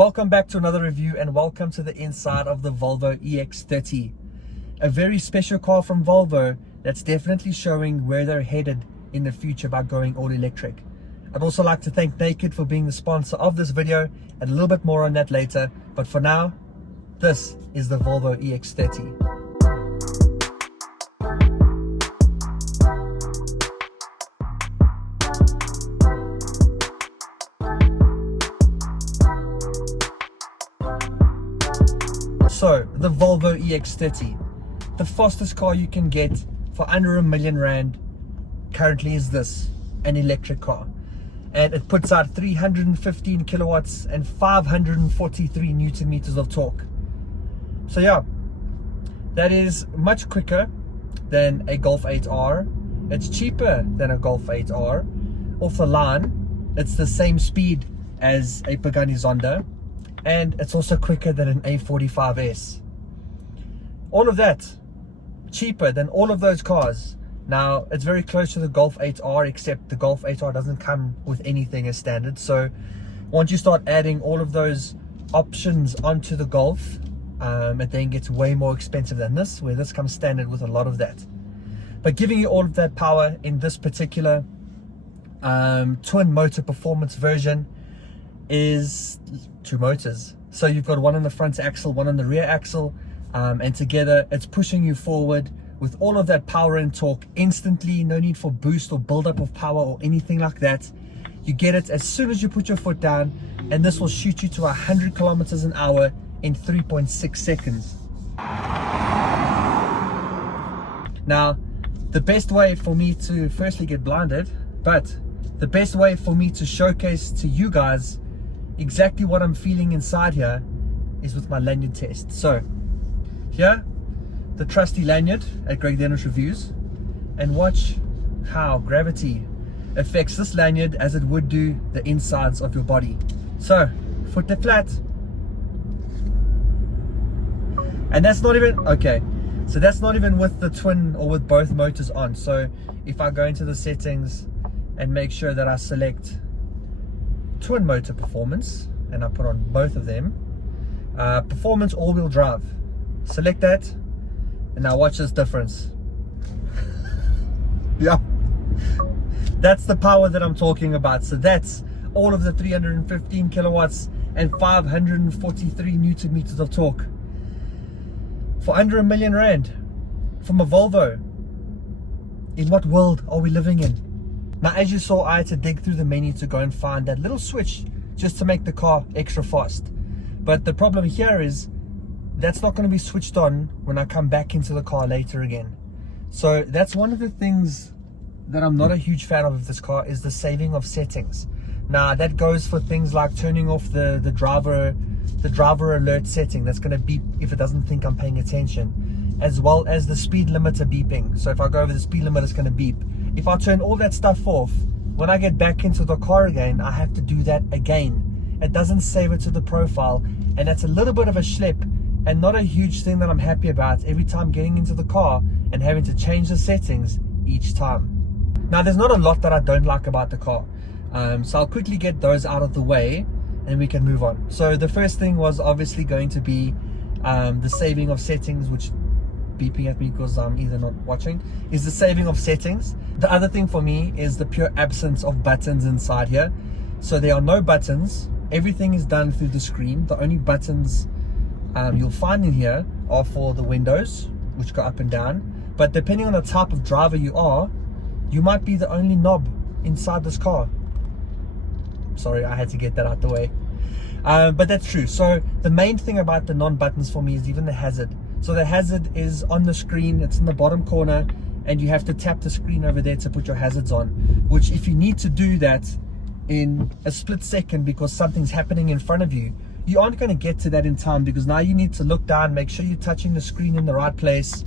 Welcome back to another review and welcome to the inside of the Volvo EX30. A very special car from Volvo that's definitely showing where they're headed in the future by going all electric. I'd also like to thank Naked for being the sponsor of this video and a little bit more on that later. But for now, this is the Volvo EX30. So, the Volvo EX30, the fastest car you can get for under R1 million currently is this, an electric car. And it puts out 315 kilowatts and 543 Newton meters of torque. So yeah, that is much quicker than a Golf 8R. It's cheaper than a Golf 8R. Off the line, it's the same speed as a Pagani Zonda. And it's also quicker than an A45S. All of that cheaper than all of those cars. Now it's very close to the Golf 8R, except the Golf 8R doesn't come with anything as standard. So once you start adding all of those options onto the Golf, it then gets way more expensive than this, where this comes standard with a lot of that. But giving you all of that power in this particular twin motor performance version is two motors. So you've got one on the front axle, one on the rear axle, and together it's pushing you forward with all of that power and torque instantly. No need for boost or build-up of power or anything like that. You get it as soon as you put your foot down, and this will shoot you to 100 kilometers an hour in 3.6 seconds. Now, the best way for me to firstly get blinded, but the best way for me to showcase to you guys exactly what I'm feeling inside here is with my lanyard test. So here, the trusty lanyard at Greg Dennis Reviews, and watch how gravity affects this lanyard as it would do the insides of your body. So foot to flat, and that's not even okay, so that's not even with the twin or with both motors on. So if I go into the settings and make sure that I select twin motor performance and I put on both of them, performance all-wheel drive, select that, and now watch this difference. Yeah, that's the power that I'm talking about. So that's all of the 315 kilowatts and 543 Newton meters of torque for under R1 million from a Volvo. In what world are we living in? Now, as you saw, I had to dig through the menu to go and find that little switch just to make the car extra fast. But the problem here is that's not going to be switched on when I come back into the car later again. So that's one of the things that I'm not a huge fan of this car, is the saving of settings. Now that goes for things like turning off the driver alert setting that's going to beep if it doesn't think I'm paying attention, as well as the speed limiter beeping. So if I go over the speed limit, it's going to beep. If I turn all that stuff off, when I get back into the car again, I have to do that again. It doesn't save it to the profile, and that's a little bit of a schlep and not a huge thing that I'm happy about every time getting into the car and having to change the settings each time. Now, there's not a lot that I don't like about the car, so I'll quickly get those out of the way and we can move on. So the first thing was obviously going to be the saving of settings, which beeping at me because I'm either not watching, is the saving of settings. The other thing for me is the pure absence of buttons inside here. So there are no buttons, everything is done through the screen. The only buttons you'll find in here are for the windows, which go up and down, but depending on the type of driver you are, you might be the only knob inside this car. Sorry, I had to get that out the way. But that's true. So the main thing about the non-buttons for me is even the hazard. So the hazard is on the screen, it's in the bottom corner, and you have to tap the screen over there to put your hazards on, which if you need to do that in a split second because something's happening in front of you, you aren't going to get to that in time, because now you need to look down, make sure you're touching the screen in the right place,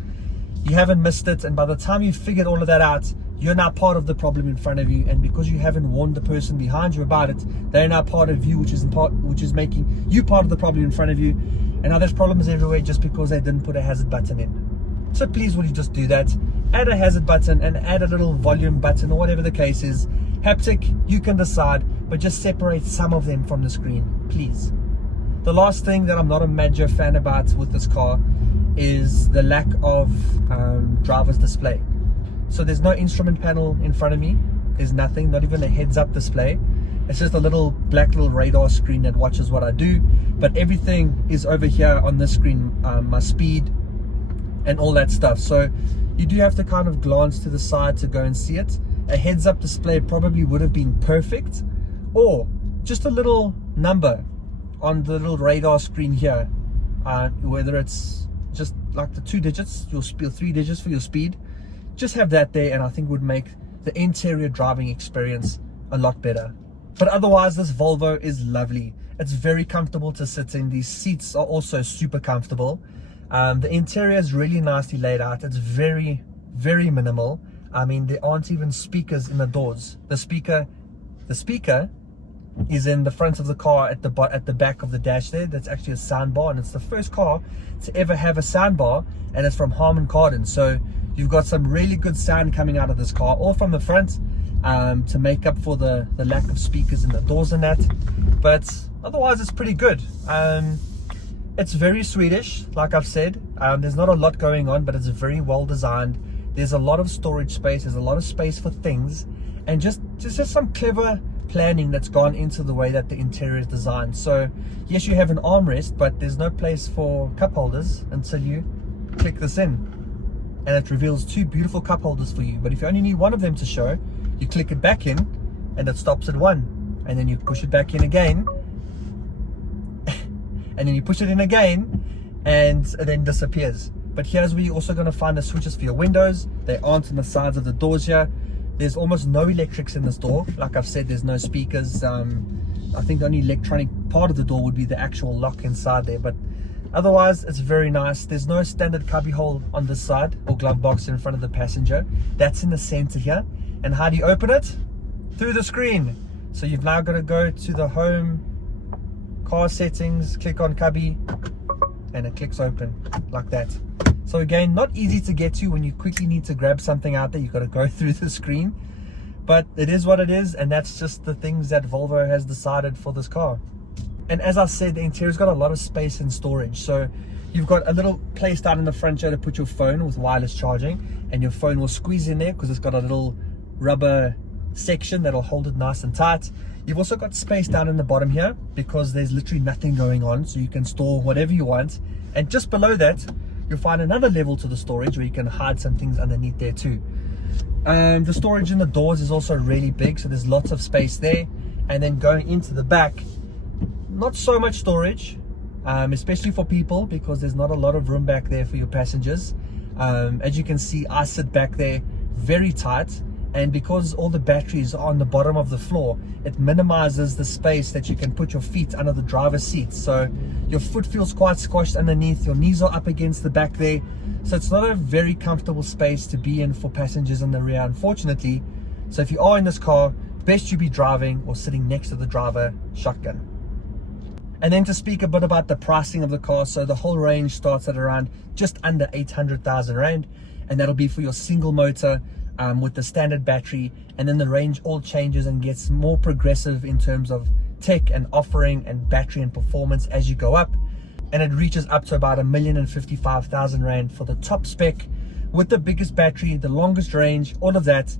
you haven't missed it, and by the time you've figured all of that out, you're now part of the problem in front of you. And because you haven't warned the person behind you about it, they're now part of you, which is making you part of the problem in front of you. And now there's problems everywhere just because they didn't put a hazard button in. So please, will you just do that? Add a hazard button and add a little volume button or whatever the case is. Haptic, you can decide, but just separate some of them from the screen, please. The last thing that I'm not a major fan about with this car is the lack of driver's display. So there's no instrument panel in front of me. There's nothing, not even a heads-up display. It's just a little black little radar screen that watches what I do. But everything is over here on this screen, my speed and all that stuff. So you do have to kind of glance to the side to go and see it. A heads-up display probably would have been perfect, or just a little number on the little radar screen here, whether it's just like the 2 digits, your 3 digits for your speed. Just have that there, and I think would make the interior driving experience a lot better. But otherwise, this Volvo is lovely. It's very comfortable to sit in. These seats are also super comfortable. The interior is really nicely laid out. It's very, very minimal. I mean, there aren't even speakers in the doors. The speaker is in the front of the car at the back of the dash there. That's actually a soundbar, and it's the first car to ever have a soundbar, and it's from Harman Kardon. So you've got some really good sound coming out of this car, all from the front, to make up for the lack of speakers in the doors and that. But otherwise, it's pretty good. It's very Swedish, like I've said. There's not a lot going on, but it's very well designed. There's a lot of storage space. There's a lot of space for things, and just some clever planning that's gone into the way that the interior is designed. So yes, you have an armrest, but there's no place for cup holders until you click this in, and it reveals 2 beautiful cup holders for you. But if you only need one of them to show, you click it back in and it stops at 1, and then you push it back in again and then you push it in again, and it then disappears. But here's where you're also going to find the switches for your windows. They aren't on the sides of the doors here. There's almost no electrics in this door. Like I've said, there's no speakers. I think the only electronic part of the door would be the actual lock inside there, but otherwise it's very nice. There's no standard cubby hole on this side or glove box in front of the passenger. That's in the center here. And how do you open it? Through the screen. So you've now got to go to the home car settings, click on cubby, and it clicks open like that. So again, not easy to get to when you quickly need to grab something out there. You've got to go through the screen, but it is what it is, and that's just the things that Volvo has decided for this car. And as I said, the interior's got a lot of space and storage. So you've got a little place down in the front here to put your phone with wireless charging, and your phone will squeeze in there because it's got a little rubber section that'll hold it nice and tight. You've also got space down in the bottom here because there's literally nothing going on, so you can store whatever you want. And just below that, you'll find another level to the storage where you can hide some things underneath there too. The storage in the doors is also really big, so there's lots of space there. And then going into the back, not so much storage, especially for people, because there's not a lot of room back there for your passengers. As you can see, I sit back there very tight, and because all the batteries are on the bottom of the floor, it minimizes the space that you can put your feet under the driver's seat. So your foot feels quite squashed underneath, your knees are up against the back there. So it's not a very comfortable space to be in for passengers in the rear, unfortunately. So if you are in this car, best you be driving or sitting next to the driver shotgun. And then to speak a bit about the pricing of the car, so the whole range starts at around just under 800,000 Rand, and that'll be for your single motor with the standard battery. And then the range all changes and gets more progressive in terms of tech and offering and battery and performance as you go up, and it reaches up to about 1,055,000 Rand for the top spec with the biggest battery, the longest range, all of that.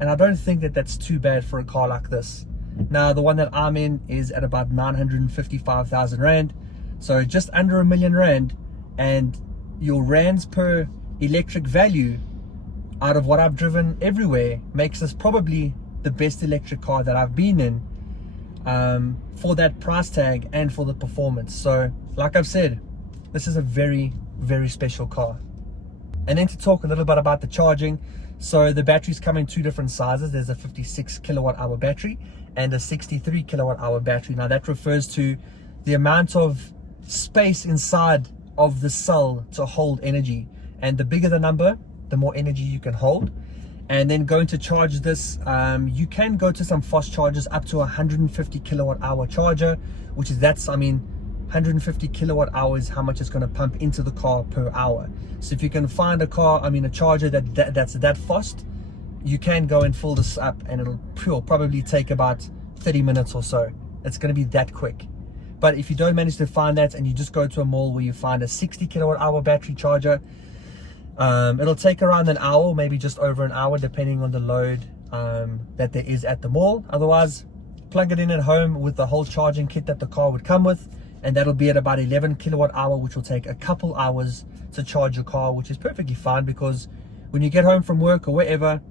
And I don't think that that's too bad for a car like this. Now the one that I'm in is at about 955,000 Rand, so just under R1,000,000, and your rands per electric value out of what I've driven everywhere makes this probably the best electric car that I've been in for that price tag and for the performance. So like I've said, this is a very, very special car. And then to talk a little bit about the charging, so the batteries come in 2 different sizes. There's a 56 kilowatt hour battery and a 63 kilowatt hour battery. Now that refers to the amount of space inside of the cell to hold energy, and the bigger the number, the more energy you can hold. And then going to charge this, you can go to some fast chargers up to 150 kilowatt hour charger, which is, 150 kilowatt hours how much it's going to pump into the car per hour. So if you can find a charger that's that fast, you can go and fill this up, and it'll probably take about 30 minutes or so. It's going to be that quick. But if you don't manage to find that and you just go to a mall where you find a 60 kilowatt hour battery charger, it'll take around an hour, maybe just over an hour, depending on the load that there is at the mall. Otherwise, plug it in at home with the whole charging kit that the car would come with, and that'll be at about 11 kilowatt hour, which will take a couple hours to charge your car, which is perfectly fine, because when you get home from work or wherever,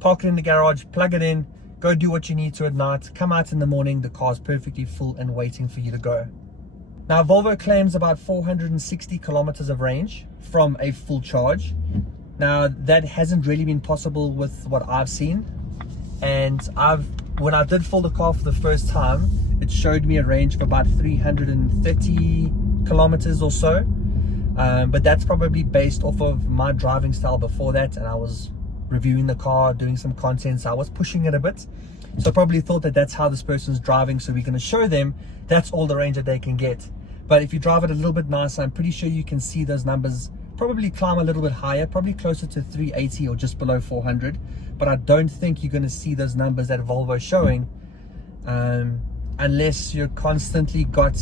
park it in the garage, plug it in, go do what you need to at night, come out in the morning, the car's perfectly full and waiting for you to go. Now, Volvo claims about 460 kilometers of range from a full charge. Now, that hasn't really been possible with what I've seen. And when I did fill the car for the first time, it showed me a range of about 330 kilometers or so. But that's probably based off of my driving style before that, and I was reviewing the car, doing some content, so I was pushing it a bit. So I probably thought that that's how this person's driving, so we're going to show them that's all the range that they can get. But if you drive it a little bit nicer, I'm pretty sure you can see those numbers probably climb a little bit higher, probably closer to 380 or just below 400. But I don't think you're going to see those numbers that Volvo's showing unless you're constantly got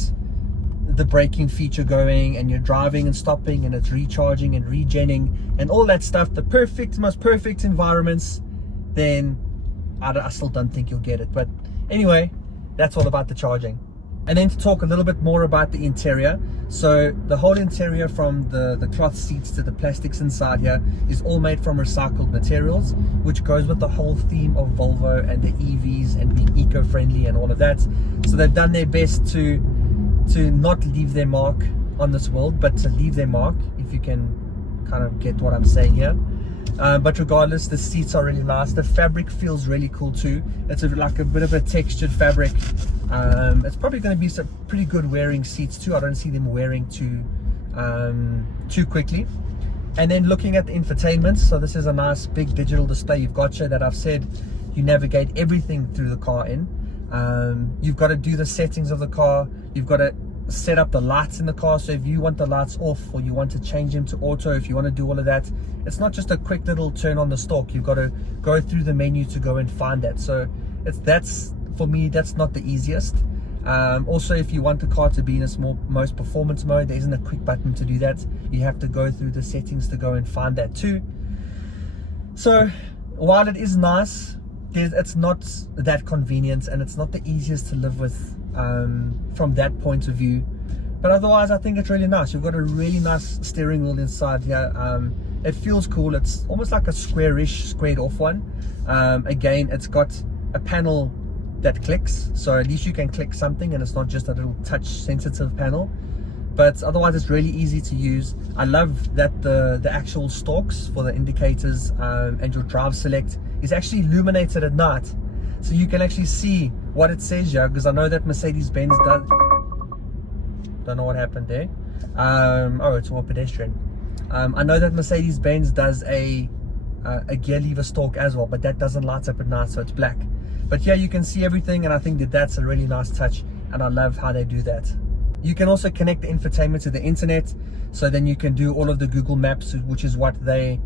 the braking feature going and you're driving and stopping and it's recharging and regenning and all that stuff, the most perfect environments, then I still don't think you'll get it. But anyway, that's all about the charging. And then to talk a little bit more about the interior. So the whole interior, from the cloth seats to the plastics inside here, is all made from recycled materials, which goes with the whole theme of Volvo and the EVs and being eco-friendly and all of that. So they've done their best to not leave their mark on this world, but to leave their mark, if you can kind of get what I'm saying here. But regardless, the seats are really nice. The fabric feels really cool too. It's like a bit of a textured fabric. It's probably going to be some pretty good wearing seats too. I don't see them wearing too quickly. And then looking at the infotainment, so this is a nice big digital display. You've got that I've said you navigate everything through the car in. You've got to do the settings of the car. You've got to set up the lights in the car, so if you want the lights off or you want to change them to auto, if you want to do all of that, it's not just a quick little turn on the stalk. You've got to go through the menu to go and find that. So that's for me, that's not the easiest. Also, if you want the car to be in its most performance mode, there isn't a quick button to do that. You have to go through the settings to go and find that too. So while it is nice, it's not that convenient and it's not the easiest to live with from that point of view. But otherwise, I think it's really nice. You've got a really nice steering wheel inside here. It feels cool. It's almost like a squared off one. Again, it's got a panel that clicks, so at least you can click something and it's not just a little touch sensitive panel. But otherwise, it's really easy to use. I love that the actual stalks for the indicators and your drive select is actually illuminated at night, so you can actually see what it says here, because I know that Mercedes-Benz does. Don't know what happened there. Oh, it's all pedestrian. I know that Mercedes-Benz does a gear lever stalk as well, but that doesn't light up at night, so it's black. But here you can see everything, and I think that that's a really nice touch, and I love how they do that. You can also connect the infotainment to the internet, so then you can do all of the Google Maps, which is what they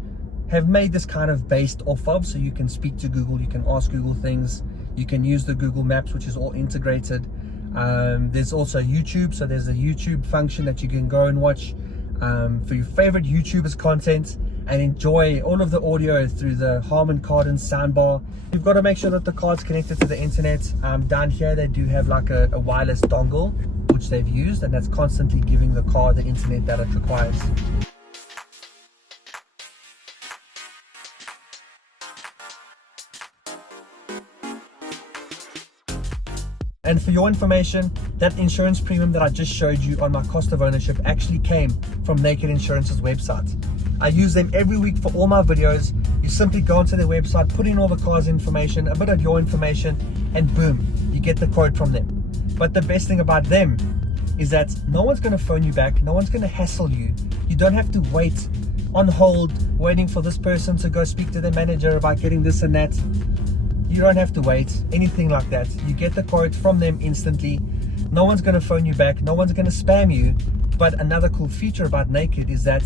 have made this kind of based off of. So you can speak to Google, you can ask Google things, you can use the Google Maps, which is all integrated. There's also YouTube, so there's a YouTube function that you can go and watch for your favorite YouTubers' content and enjoy all of the audio through the Harman Kardon soundbar. You've got to make sure that the card's connected to the internet. Down here they do have like a wireless dongle, which they've used, and that's constantly giving the car the internet that it requires. And for your information, that insurance premium that I just showed you on my cost of ownership actually came from Naked Insurance's website. I use them every week for all my videos. You simply go onto their website, put in all the car's information, a bit of your information, and boom, you get the quote from them. But the best thing about them is that no one's going to phone you back, no one's going to hassle you. You don't have to wait on hold, waiting for this person to go speak to their manager about getting this and that. You don't have to wait, anything like that. You get the quote from them instantly. No one's going to phone you back, no one's going to spam you. But another cool feature about Naked is that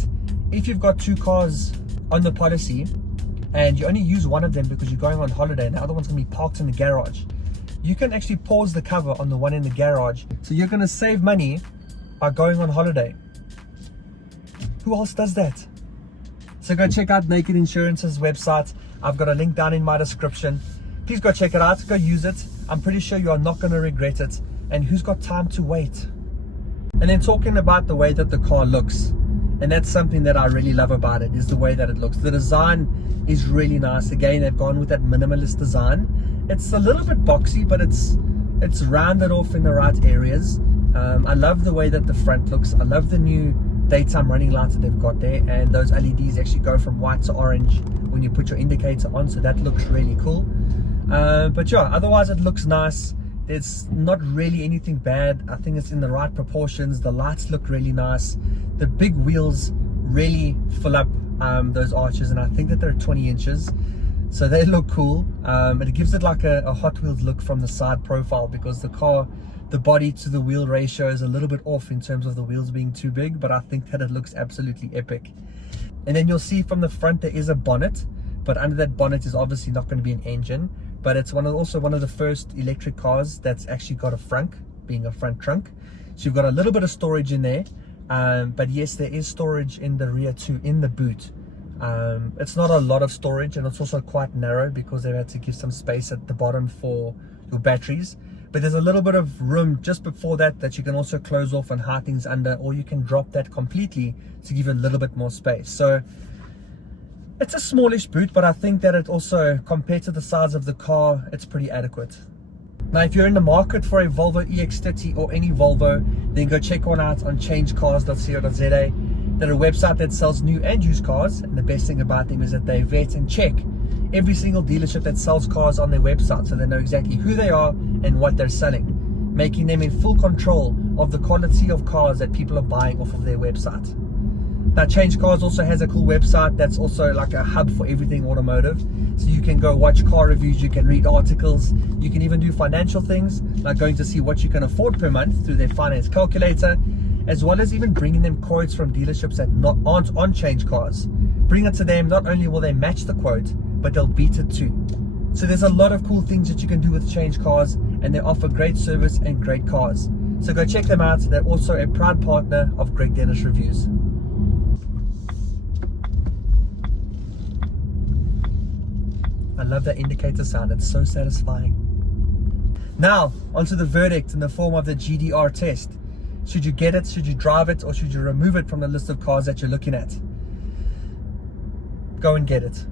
if you've got two cars on the policy and you only use one of them because you're going on holiday and the other one's going to be parked in the garage, you can actually pause the cover on the one in the garage. So you're going to save money by going on holiday. Who else does that? So go check out Naked Insurance's website. I've got a link down in my description. Please go check it out, go use it. I'm pretty sure you are not going to regret it. And who's got time to wait? And then talking about the way that the car looks, and that's something that I really love about it, is the way that it looks. The design is really nice. Again, they've gone with that minimalist design. It's a little bit boxy, but it's rounded off in the right areas. I love the way that the front looks. I love the new daytime running lights that they've got there, and those LEDs actually go from white to orange when you put your indicator on, so that looks really cool. But yeah, otherwise it looks nice. There's not really anything bad. I think it's in the right proportions. The lights look really nice. The big wheels really fill up those arches, and I think that they're 20 inches, so they look cool. It gives it like a Hot Wheels look from the side profile, because the car, the body to the wheel ratio is a little bit off in terms of the wheels being too big, but I think that it looks absolutely epic. And then you'll see from the front there is a bonnet, but under that bonnet is obviously not going to be an engine, but it's also one of the first electric cars that's actually got a frunk, being a front trunk. So you've got a little bit of storage in there, but yes, there is storage in the rear too, in the boot. It's not a lot of storage, and it's also quite narrow because they've had to give some space at the bottom for your batteries. But there's a little bit of room just before that you can also close off and hide things under, or you can drop that completely to give a little bit more space. So it's a smallish boot, but I think that it also, compared to the size of the car, it's pretty adequate. Now, if you're in the market for a Volvo EX30 or any Volvo, then go check one out on changecars.co.za. They're a website that sells new and used cars, and the best thing about them is that they vet and check every single dealership that sells cars on their website, so they know exactly who they are and what they're selling, making them in full control of the quality of cars that people are buying off of their website. Now, Change Cars also has a cool website that's also like a hub for everything automotive. So you can go watch car reviews, you can read articles, you can even do financial things like going to see what you can afford per month through their finance calculator, as well as even bringing them quotes from dealerships that aren't on Change Cars. Bring it to them, not only will they match the quote, but they'll beat it too. So there's a lot of cool things that you can do with Change Cars, and they offer great service and great cars. So go check them out. They're also a proud partner of Greg Dennis Reviews. I love that indicator sound, it's so satisfying. Now, onto the verdict in the form of the GDR test. Should you get it, should you drive it, or should you remove it from the list of cars that you're looking at? Go and get it.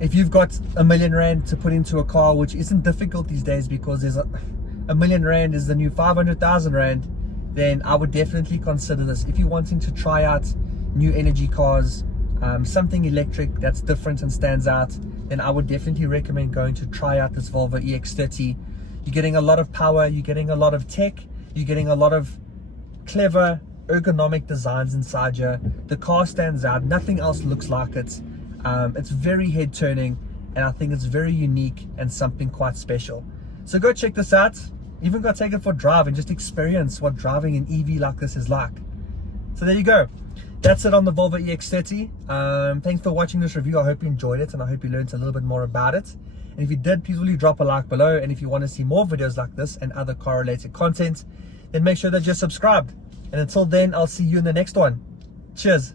If you've got R1 million to put into a car, which isn't difficult these days because there's R1 million is the new 500,000 Rand, then I would definitely consider this. If you're wanting to try out new energy cars, something electric that's different and stands out, then I would definitely recommend going to try out this Volvo EX30. You're getting a lot of power, you're getting a lot of tech, you're getting a lot of clever ergonomic designs inside you. The car stands out, nothing else looks like it. It's very head turning, and I think it's very unique and something quite special. So go check this out. Even go take it for a drive and just experience what driving an EV like this is like. So there you go. That's it on the Volvo EX30. Thanks for watching this review. I hope you enjoyed it, and I hope you learned a little bit more about it. And if you did, please will you drop a like below. And if you want to see more videos like this and other car related content, then make sure that you're subscribed. And until then, I'll see you in the next one. Cheers.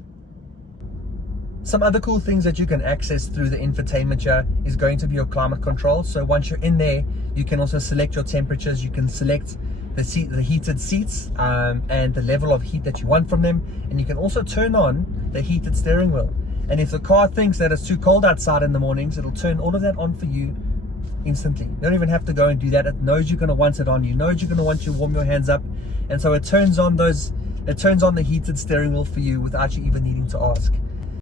Some other cool things that you can access through the infotainment here is going to be your climate control. So once you're in there, you can also select your temperatures. You can select the heated seats and the level of heat that you want from them. And you can also turn on the heated steering wheel. And if the car thinks that it's too cold outside in the mornings, it'll turn all of that on for you instantly. You don't even have to go and do that. It knows you're going to want it on. You know you're going to want to warm your hands up. And so it turns on the heated steering wheel for you without you even needing to ask.